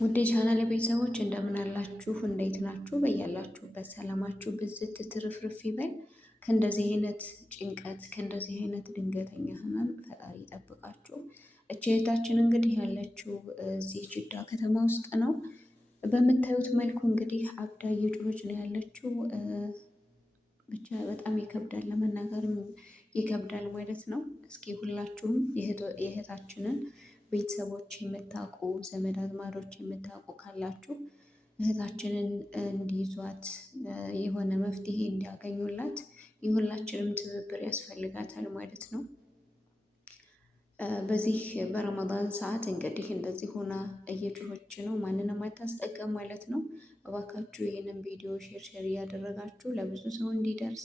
ውድ የቻናል ቤተሰቦች እንደምን አላችሁ? እንዴት ናችሁ? በያላችሁበት ሰላማችሁ ብዝት ትርፍርፍ ይበል። ከእንደዚህ አይነት ጭንቀት ከእንደዚህ አይነት ድንገተኛ ህመም ፈጣሪ ይጠብቃችሁ። እህታችን እንግዲህ ያለችው እዚህ ጅዳ ከተማ ውስጥ ነው። በምታዩት መልኩ እንግዲህ አብዳ እየጮኸች ነው ያለችው። ብቻ በጣም ይከብዳል፣ ለመናገርም ይከብዳል ማለት ነው። እስኪ ሁላችሁም የእህታችንን ቤተሰቦች የምታውቁ ዘመድ አዝማዶች የምታውቁ ካላችሁ እህታችንን እንዲይዟት የሆነ መፍትሄ እንዲያገኙላት የሁላችንም ትብብር ያስፈልጋታል ማለት ነው። በዚህ በረመዳን ሰዓት እንግዲህ እንደዚህ ሆና እየጮኸች ነው፣ ማንንም አታስጠቀም ማለት ነው። እባካችሁ ይህንን ቪዲዮ ሼር እያደረጋችሁ ለብዙ ሰው እንዲደርስ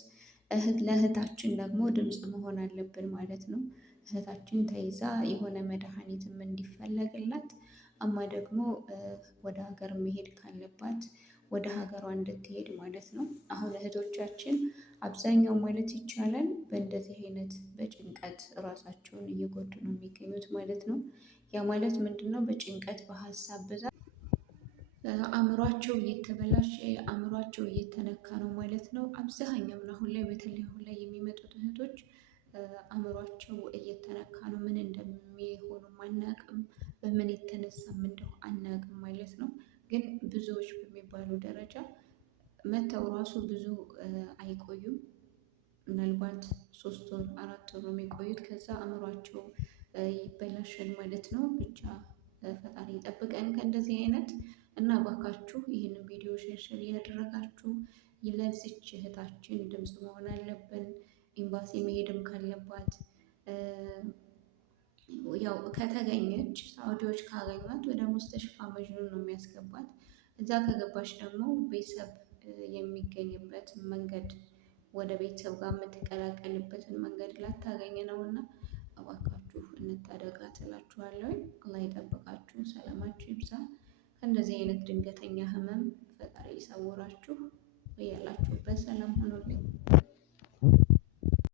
ለእህታችን ደግሞ ድምፅ መሆን አለብን ማለት ነው። እህታችን ተይዛ የሆነ መድኃኒትም እንዲፈለግላት አማ ደግሞ ወደ ሀገር መሄድ ካለባት ወደ ሀገሯ እንድትሄድ ማለት ነው። አሁን እህቶቻችን አብዛኛው ማለት ይቻላል በእንደዚህ አይነት በጭንቀት እራሳቸውን እየጎዱ ነው የሚገኙት ማለት ነው። ያ ማለት ምንድን ነው? በጭንቀት በሀሳብ ብዛት አእምሯቸው እየተበላሸ አእምሯቸው እየተነካ ነው ማለት ነው። አብዛኛውን አሁን ላይ በተለይ አሁን ላይ የሚመጡት እህቶች አእምሯቸው እየተነካ ነው። ምን እንደሚሆኑም አናቅም፣ በምን የተነሳም እንደው አናቅም ማለት ነው። ግን ብዙዎች በሚባሉ ደረጃ መተው ራሱ ብዙ አይቆዩም። ምናልባት 3 ወር 4 ወር ነው የሚቆዩት። ከዛ አእምሯቸው ይበላሻል ማለት ነው። ብቻ ፈጣሪ ይጠብቀን ከእንደዚህ አይነት እና እባካችሁ ይህንን ቪዲዮ ሼር እያደረጋችሁ ለዚች እህታችን ድምፅ መሆን አለብን። ኤምባሲ መሄድም ካለባት ያው ከተገኘች ሳውዲዎች ካገኟት ወደ ሙስተሽፋ መጅኑን ነው የሚያስገባት። እዛ ከገባች ደግሞ ቤተሰብ የሚገኝበት መንገድ ወደ ቤተሰብ ጋር የምትቀላቀልበትን መንገድ ላታገኝ ነው እና እባካችሁ እንታደጋት እላችኋለሁ። አላህ ይጠብቃችሁ፣ ሰላማችሁ ይብዛ። ከእንደዚህ አይነት ድንገተኛ ህመም ፈጣሪ ይሰውራችሁ። በያላችሁበት ሰላም ሆኖልኝ